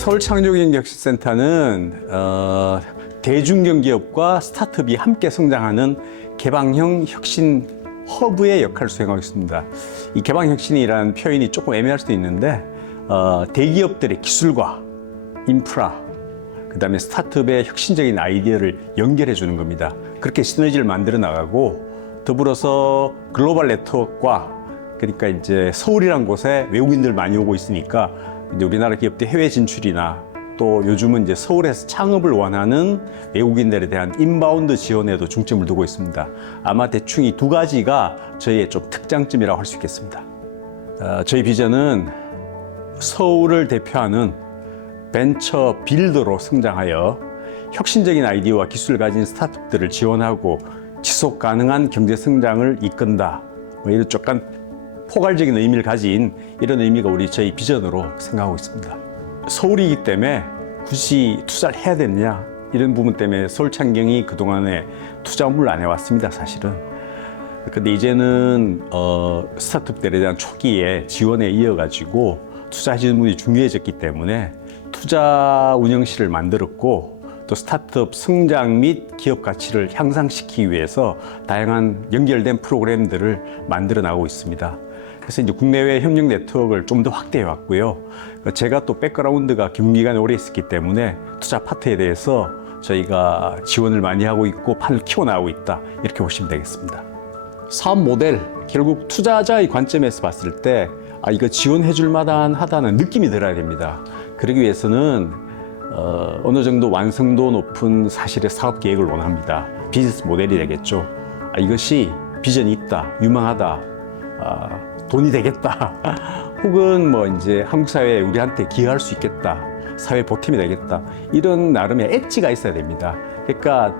서울창조경제혁신센터는 대중경기업과 스타트업이 함께 성장하는 개방형 혁신 허브의 역할을 수행하고 있습니다. 이 개방혁신이라는 표현이 조금 애매할 수도 있는데 대기업들의 기술과 인프라, 그 다음에 스타트업의 혁신적인 아이디어를 연결해 주는 겁니다. 그렇게 시너지를 만들어 나가고 더불어서 글로벌 네트워크와 그러니까 이제 서울이란 곳에 외국인들 많이 오고 있으니까 이제 우리나라 기업들 해외 진출이나 또 요즘은 이제 서울에서 창업을 원하는 외국인들에 대한 인바운드 지원에도 중점을 두고 있습니다. 아마 대충 이 두 가지가 저희의 좀 특장점이라고 할 수 있겠습니다. 저희 비전은 서울을 대표하는 벤처 빌더로 성장하여 혁신적인 아이디어와 기술을 가진 스타트업들을 지원하고 지속 가능한 경제 성장을 이끈다. 뭐 이런 약간 포괄적인 의미를 가진 이런 의미가 저희 비전으로 생각하고 있습니다. 서울이기 때문에 굳이 투자를 해야 되느냐 이런 부분 때문에 서울창경이 그동안에 투자업무를 안 해왔습니다, 사실은. 근데 이제는 스타트업들에 대한 초기에 지원에 이어가지고 투자하시는 분이 중요해졌기 때문에 투자 운영실을 만들었고 또 스타트업 성장 및 기업 가치를 향상시키기 위해서 다양한 연결된 프로그램들을 만들어 나가고 있습니다. 그래서 이제 국내외 협력 네트워크를 좀 더 확대해 왔고요. 제가 또 백그라운드가 경기간에 오래 있었기 때문에 투자 파트에 대해서 저희가 지원을 많이 하고 있고 판을 키워나가고 있다. 이렇게 보시면 되겠습니다. 사업 모델, 결국 투자자의 관점에서 봤을 때 이거 지원해 줄 만하다는 느낌이 들어야 됩니다. 그러기 위해서는 어느 정도 완성도 높은 사실의 사업 계획을 원합니다. 비즈니스 모델이 되겠죠. 이것이 비전이 있다, 유망하다, 돈이 되겠다, 혹은 뭐 이제 한국 사회에 우리한테 기여할 수 있겠다, 사회 보탬이 되겠다, 이런 나름의 엣지가 있어야 됩니다. 그러니까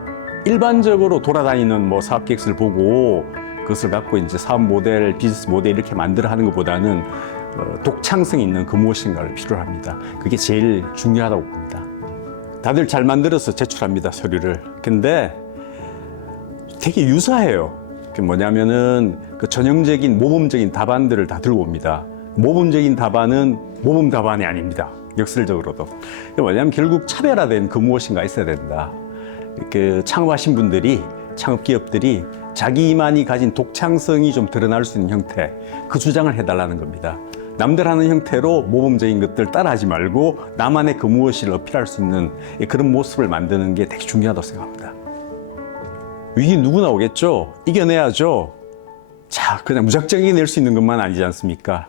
일반적으로 돌아다니는 뭐 사업 계획서를 보고 그것을 갖고 이제 사업 모델, 비즈니스 모델 이렇게 만들어 하는 것보다는 독창성 있는 그 무엇인가를 필요로 합니다. 그게 제일 중요하다고 봅니다. 다들 잘 만들어서 제출합니다, 서류를. 근데 되게 유사해요. 그게 뭐냐면은 그 전형적인 모범적인 답안들을 다 들고 옵니다. 모범적인 답안은 모범 답안이 아닙니다. 역설적으로도. 그게 뭐냐면 결국 차별화된 그 무엇인가 있어야 된다. 그 창업하신 분들이, 창업 기업들이 자기만이 가진 독창성이 좀 드러날 수 있는 형태, 그 주장을 해달라는 겁니다. 남들 하는 형태로 모범적인 것들 따라하지 말고 나만의 그 무엇을 어필할 수 있는 그런 모습을 만드는 게 되게 중요하다고 생각합니다. 위기 누구나 오겠죠? 이겨내야죠. 자, 그냥 무작정 이겨낼 수 있는 것만 아니지 않습니까?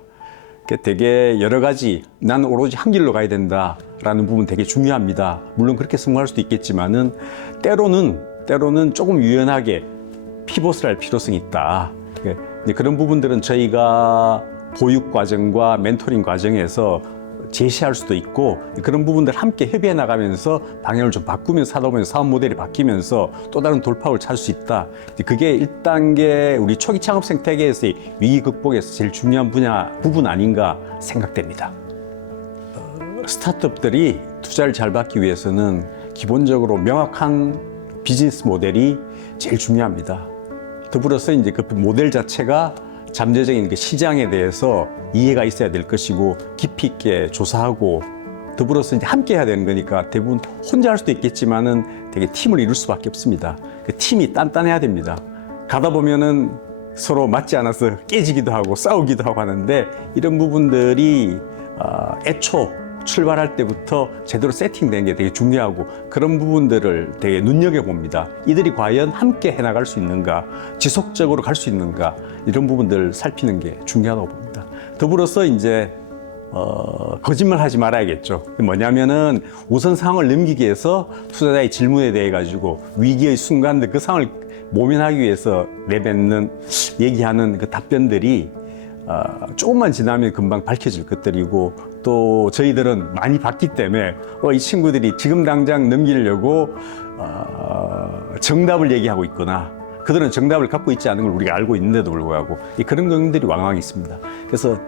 되게 여러 가지, 난 오로지 한 길로 가야 된다라는 부분 되게 중요합니다. 물론 그렇게 성공할 수도 있겠지만은 때로는 조금 유연하게 피봇을 할 필요성이 있다. 그런 부분들은 저희가 보육 과정과 멘토링 과정에서 제시할 수도 있고 그런 부분들 함께 협의해 나가면서 방향을 좀 바꾸면서 하다 보면 사업 모델이 바뀌면서 또 다른 돌파구를 찾을 수 있다. 그게 1단계 우리 초기 창업 생태계에서의 위기 극복에서 제일 중요한 부분 아닌가 생각됩니다. 스타트업들이 투자를 잘 받기 위해서는 기본적으로 명확한 비즈니스 모델이 제일 중요합니다. 더불어서 이제 그 모델 자체가 잠재적인 그 시장에 대해서 이해가 있어야 될 것이고 깊이 있게 조사하고 더불어서 이제 함께 해야 되는 거니까 대부분 혼자 할 수도 있겠지만은 되게 팀을 이룰 수밖에 없습니다. 그 팀이 단단해야 됩니다. 가다 보면은 서로 맞지 않아서 깨지기도 하고 싸우기도 하고 하는데 이런 부분들이 애초 출발할 때부터 제대로 세팅된 게 되게 중요하고 그런 부분들을 되게 눈여겨봅니다. 이들이 과연 함께 해나갈 수 있는가, 지속적으로 갈 수 있는가 이런 부분들을 살피는 게 중요하다고 봅니다. 더불어서 이제 거짓말 하지 말아야겠죠. 뭐냐면은 우선 상황을 넘기기 위해서 투자자의 질문에 대해 가지고 위기의 순간들 그 상황을 모면하기 위해서 내뱉는 얘기하는 그 답변들이 조금만 지나면 금방 밝혀질 것들이고 또 저희들은 많이 봤기 때문에 이 친구들이 지금 당장 넘기려고 정답을 얘기하고 있거나 그들은 정답을 갖고 있지 않은 걸 우리가 알고 있는데도 불구하고 그런 경우들이 왕왕 있습니다. 그래서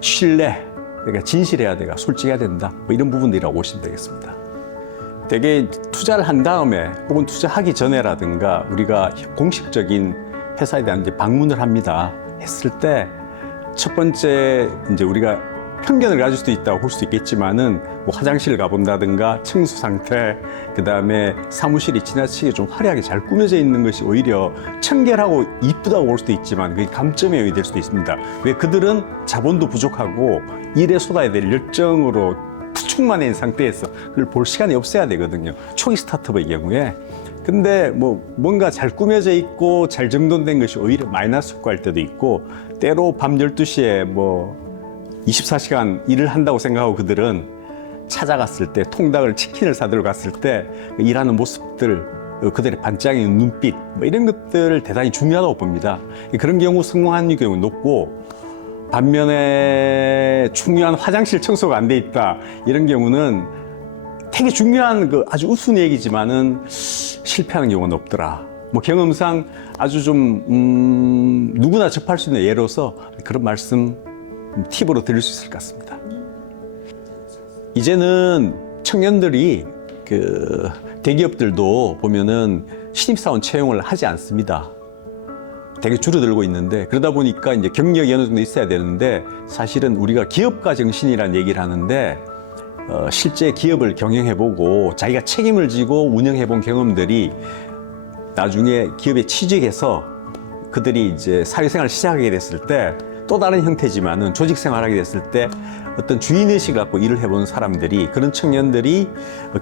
신뢰, 그러니까 진실해야 되고 솔직해야 된다. 뭐 이런 부분들이라고 보시면 되겠습니다. 되게 투자를 한 다음에 혹은 투자하기 전에라든가 우리가 공식적인 회사에 대한 이제 방문을 합니다. 했을 때 첫 번째 이제 우리가 편견을 가질 수도 있다고 볼 수도 있겠지만은 뭐 화장실 가본다든가 청소 상태, 그 다음에 사무실이 지나치게 좀 화려하게 잘 꾸며져 있는 것이 오히려 청결하고 이쁘다고 볼 수도 있지만 그게 감점에 의될 수도 있습니다. 왜 그들은 자본도 부족하고 일에 쏟아야 될 열정으로 충만한 상태에서 그걸 볼 시간이 없어야 되거든요. 초기 스타트업의 경우에. 근데 뭐 뭔가 잘 꾸며져 있고 잘 정돈된 것이 오히려 마이너스 효과일 때도 있고, 때로 밤 12시에 뭐 24시간 일을 한다고 생각하고 그들은 찾아갔을 때 통닭을 치킨을 사들고 갔을 때 일하는 모습들, 그들의 반짝이는 눈빛 뭐 이런 것들을 대단히 중요하다고 봅니다. 그런 경우 성공하는 경우 높고, 반면에 중요한 화장실 청소가 안 돼 있다 이런 경우는 되게 중요한 그 아주 우스운 얘기지만은 실패하는 경우가 높더라. 뭐 경험상 아주 좀 누구나 접할 수 있는 예로서 그런 말씀 팁으로 드릴 수 있을 것 같습니다. 이제는 청년들이 그 대기업들도 보면은 신입사원 채용을 하지 않습니다. 되게 줄어들고 있는데, 그러다 보니까 이제 경력이 어느 정도 있어야 되는데, 사실은 우리가 기업가 정신이라는 얘기를 하는데, 실제 기업을 경영해보고 자기가 책임을 지고 운영해본 경험들이 나중에 기업에 취직해서 그들이 이제 사회생활을 시작하게 됐을 때, 또 다른 형태지만은 조직 생활하게 됐을 때 어떤 주인의식을 갖고 일을 해본 사람들이, 그런 청년들이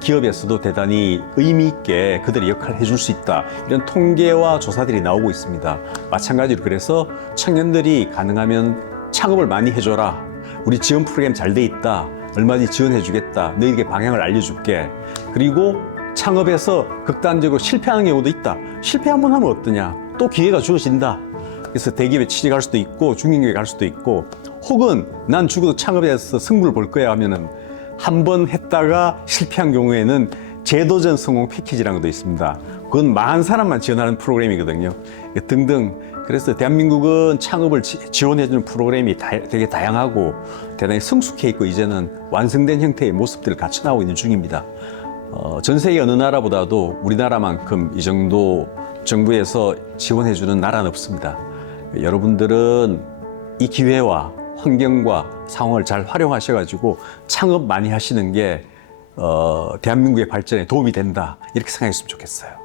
기업에서도 대단히 의미 있게 그들의 역할을 해줄 수 있다, 이런 통계와 조사들이 나오고 있습니다. 마찬가지로 그래서 청년들이 가능하면 창업을 많이 해줘라, 우리 지원 프로그램 잘 돼 있다, 얼마든지 지원해 주겠다, 너희에게 방향을 알려줄게, 그리고 창업에서 극단적으로 실패하는 경우도 있다, 실패 한번 하면 어떠냐, 또 기회가 주어진다. 그래서 대기업에 취직할 수도 있고 중견기업에 갈 수도 있고, 혹은 난 죽어도 창업에서 승부를 볼 거야 하면은 한 번 했다가 실패한 경우에는 재도전 성공 패키지라는 것도 있습니다. 그건 망한 사람만 지원하는 프로그램이거든요. 등등. 그래서 대한민국은 창업을 지원해주는 프로그램이 되게 다양하고 대단히 성숙해 있고, 이제는 완성된 형태의 모습들을 갖춰 나오고 있는 중입니다. 전 세계 어느 나라보다도 우리나라만큼 이 정도 정부에서 지원해주는 나라는 없습니다. 여러분들은 이 기회와 환경과 상황을 잘 활용하셔가지고 창업 많이 하시는 게 대한민국의 발전에 도움이 된다, 이렇게 생각했으면 좋겠어요.